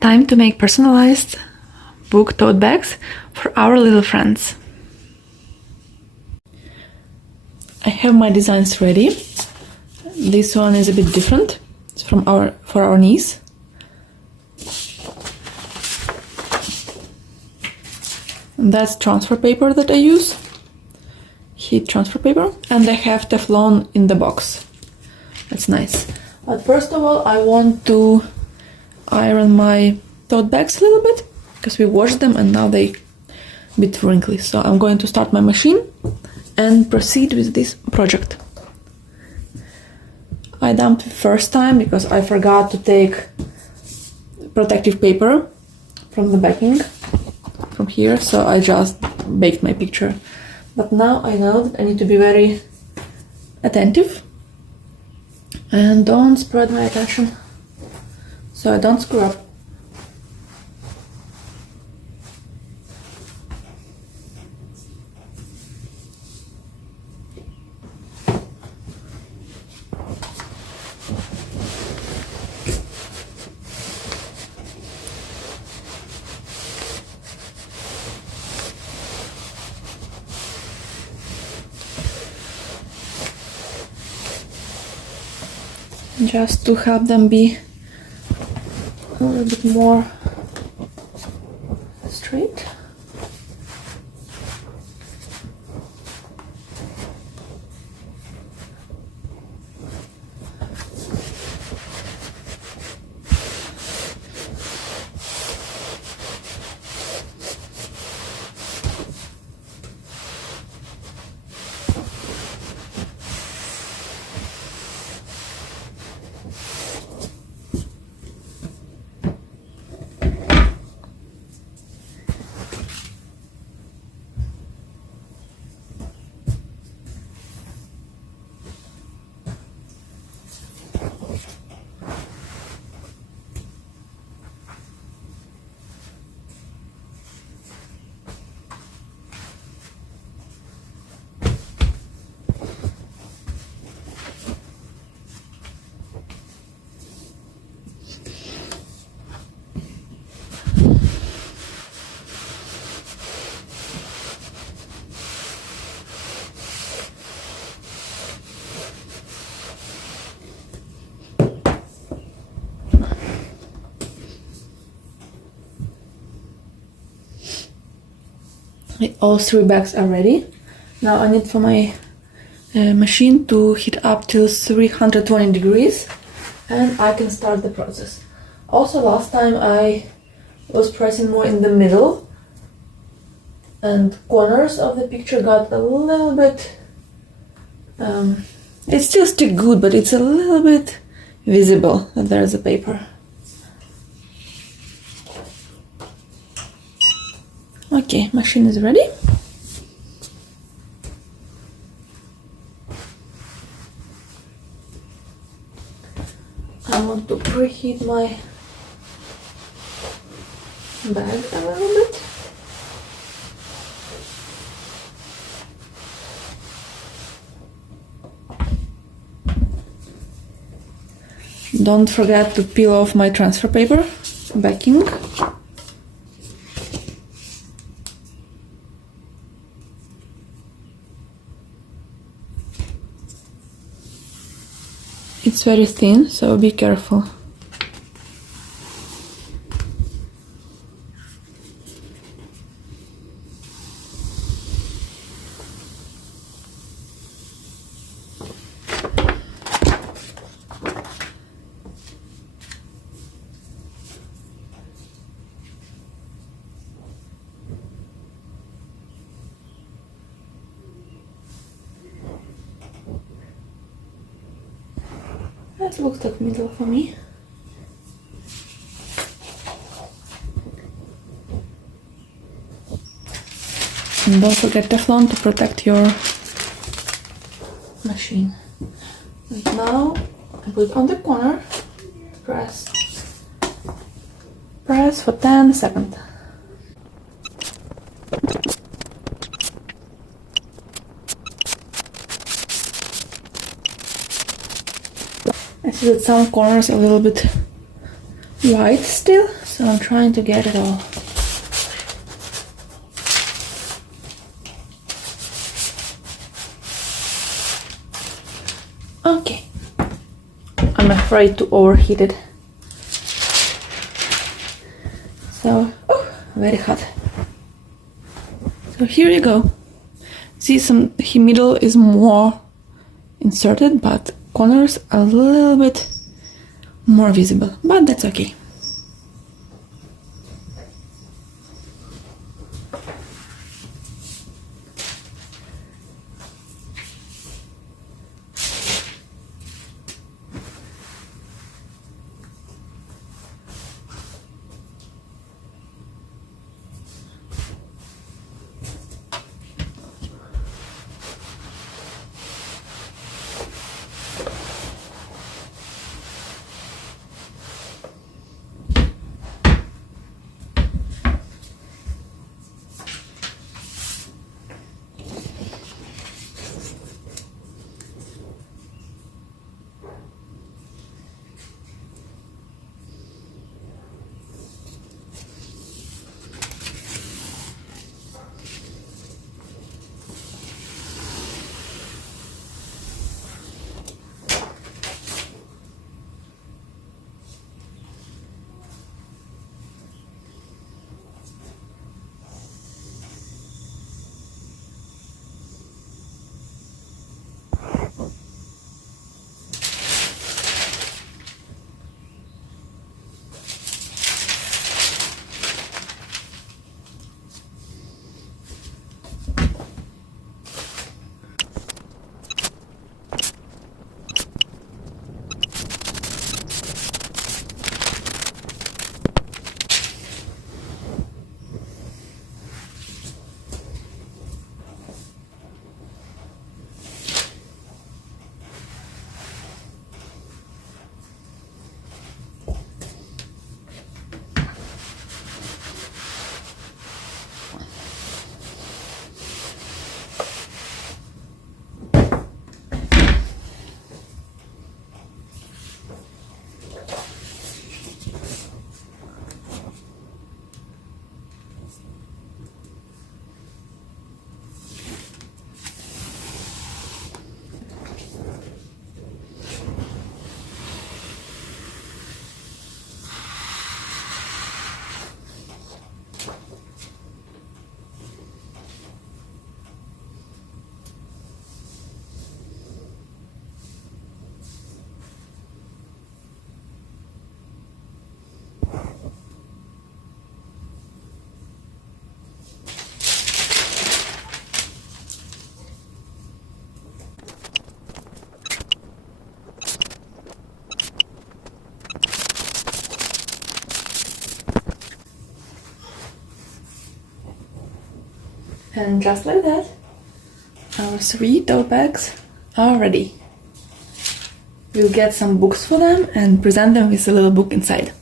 Time to make personalized book tote bags for our little friends. I have my designs ready. This one is a bit different. It's for our niece. And that's transfer paper that I use. Heat transfer paper. And I have Teflon in the box. That's nice. But first of all, I want to iron my tote bags a little bit because we washed them and now they a bit wrinkly. So I'm going to start my machine and proceed with this project. I dumped it first time because I forgot to take protective paper from the backing from here, so I just baked my picture. But now I know that I need to be very attentive and don't spread my attention so I don't screw up. Just to help them be a little bit more straight. All 3 bags are ready. Now I need for my machine to heat up till 320 degrees and I can start the process. Also last time I was pressing more in the middle and corners of the picture got a little bit, it still stick good, but it's a little bit visible that there's a paper. Okay, machine is ready. I want to preheat my bag a little bit. Don't forget to peel off my transfer paper backing. It's very thin, so be careful. That looks like middle for me. And don't forget Teflon to protect your machine. And now I put it on the corner, press for 10 seconds. I see that some corners are a little bit white still, so I'm trying to get it all. Okay. I'm afraid to overheat it. So, oh, very hot. So here you go. See, some middle is more inserted, but corners are a little bit more visible, but that's okay. And just like that, our 3 tote bags are ready. We'll get some books for them and present them with a little book inside.